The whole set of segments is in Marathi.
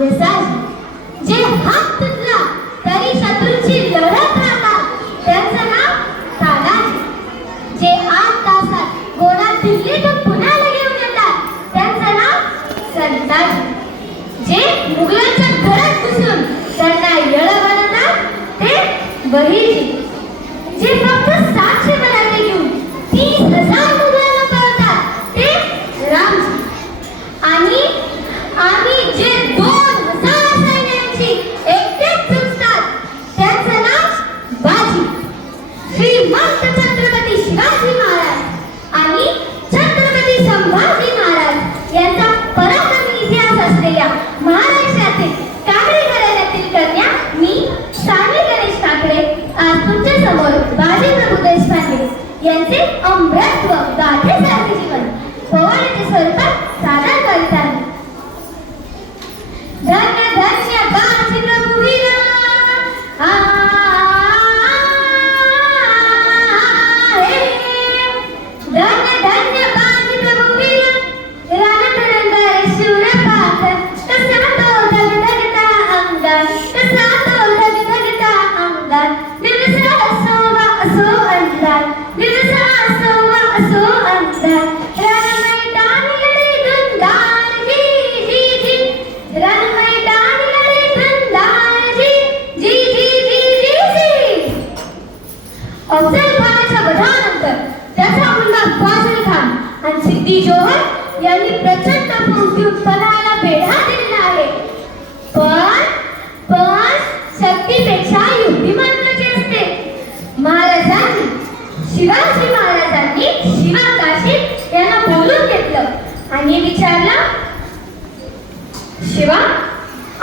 यशाची जे हात तुटला तरी शत्रूची लढत राहतात त्यांचं नाव तानाजी. जे 8 तासात घोडा दिल्लीतून पुण्याला घेऊन येतात त्यांचं नाव संताजी. जे मुघलांच्या घरात घुसून त्यांना येळ बनवतात ते बहिर्जी. जे फक्त 700 बलाढ्य घेऊन 30,000 मुघलांना पळवतात ते रामजी. आणि आम्ही जे 2,000 सैन्यांची एकटेच झुंजतात त्यांचं नाव बाजी. श्रीमंत छत्रपती शिवाजी महाराज आणि छत्रपती संभाजी महाराज यांचा पराक्रमी इतिहास असलेल्या महाराष्ट्रातील काकडे घराण्यातील कन्या मी सानी गणेश काकडे आज तुमच्या समोर बाजीप्रभू देशपांडे यांचे अमृतत्व गाथेसारखे जीवन पोवाड्याच्या स्वरूपात सादर करीत आहे. धन्य धन्य बाजीप्रभू वीर धन्य धन्य बाजीप्रभू वीर रणतरंगारे शूरपात कसा तो धगधगता अंगात कसा तो धगधगता अंगात दिवसा असो वा असो अंधार दिवसा असो वा असो अंधार रणमैदान लढे धुंदार जी जी जी रणमैदान लढे धुंदार जी जी जी जी जी जी. अफजल खानाच्या वधानंतर त्याचा मुलगा फाजल खान आणि सिद्दी जोहर यांनी प्रचंड फौज घेऊन पन्हाळ्याला बेढा दिलेला आहे. पण शक्तीपेक्षा युक्ती महत्त्वाची असते. महाराजांनी शिवाजी महाराजांनी शिवाकाशी यांना बोलून घेतलं आणि विचारलं, शिवा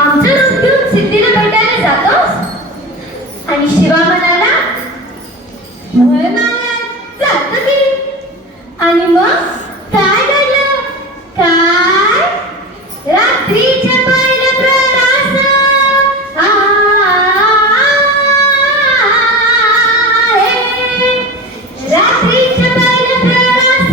आमचं रूप घेऊन सिद्धीला भेटायला जातोस? आणि शिवा म्हणाला, होय महाराज जातो की. आणि मग काय घडलं? काय रात्रीच्या पहिल्या प्रवास रात्रीच्या पहिल्या प्रवास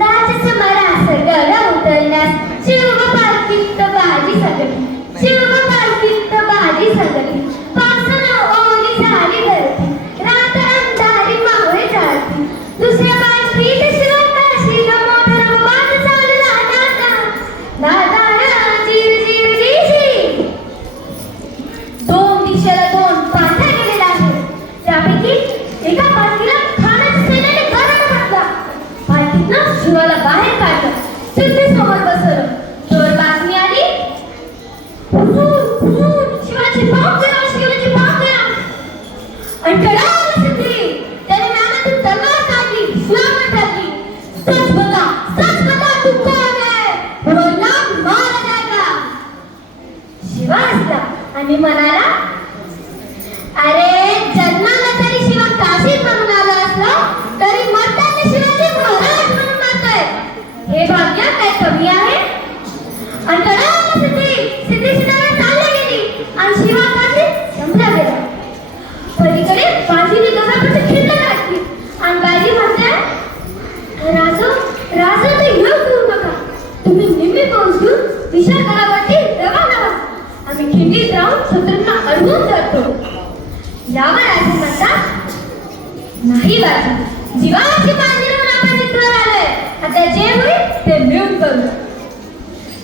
दाच्या समरास गड उतरल्यास शिवपालकीत बाजी सगळी शिवपालकीत बाजी सगळी पावसानं ओली झाली धरती रात अंधारी मावळे चालती दुसऱ्या पायपीत शिवकाशी मोठा वाद चालला दादा जीव जीव जी. 2 दिशेला 2 पांढरा गेलेला आहे. त्यापैकी एका पालखीला खानाच्या सैन्याने गराडा घातला. पालखीतनं शिवाला बाहेर काढलं, सिद्धी समोर बसवलं. जोर बातमी आली, शिवाची बाप गया, शिवाची बाप गया. आणि कळालं सिद्धी त्याने नानातून तलवार काढली, सुलामत टाकली. सच बता तू कोण है? बोलला मारा जाएगा. शिवा हसला आणि म्हणाला, अरे जन्माला तरी शिवा काशीत म्हणून आला असलो तरी मरताना शिवाजी महाराज म्हणून मरतोय. हे भाग्य काय कमी आहे? आणि कळालं सिद्धी शिवाला चालला गेली आणि शिवा काशीत जमला गेला. पलीकडे बाजीने दोघांपासून खिंड घातली आणि बाजी म्हणते, राजो तर येऊ करू नका. तुम्ही निम्मी फौज घेऊन विशाळगडावरती रवाना व्हा. आम्ही खिंडीत राहून शत्रूंना अडवून धरतो. यावर राजे म्हणतात, नाही बाजी, जीवाची बाजी म्हणून आपण इथवर आलोय. आता जे होईल ते मिळून करू.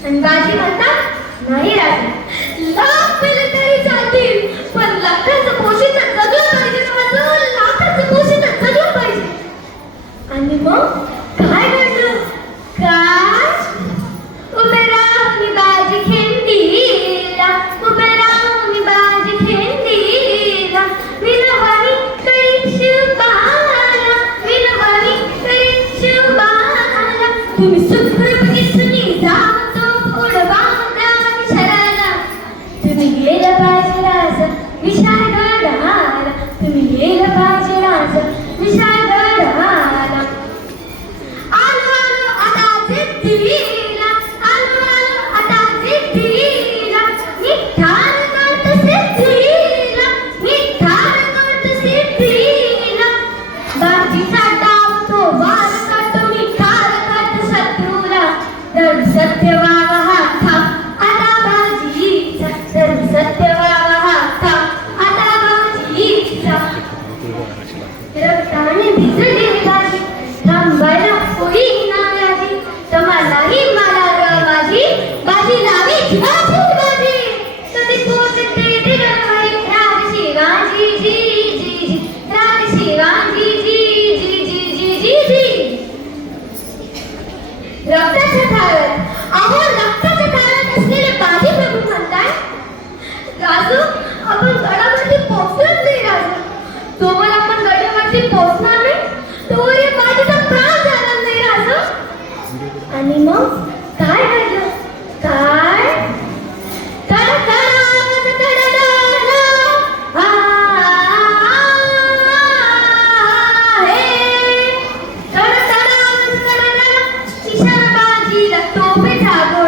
आणि बाजी म्हणतात, नाही राजे, लाख केले तरी चालतील पण लाखाचं पोषित जगलं पाहिजे. लाखाचं पोषित जगलं पाहिजे. आणि मग काय घडलं? काय उभे राहून बाजी खिंडीला, उभे राहून बाजी खिंडीला, विनवाणी करीत शिवबाला, विनवाणी करीत शिवबाला. तुम्ही सुखरूपी सुनी जातो उडवा शराला. तुम्ही गेलं पाहिजे राज विशाळगडाला, तुम्ही गेलं पाहिजे राज विशाळगडाला. आलो आलो आता सिद्धीला, आलो आलो आता सिद्धीला, मी ठार करतो सिद्धीला, मी ठार करतो सिद्धीला. बाजीचा डाव तो वार करतो, मी ठार करतो शत्रूला. तर सत्य वागा हा आता बाजी जागो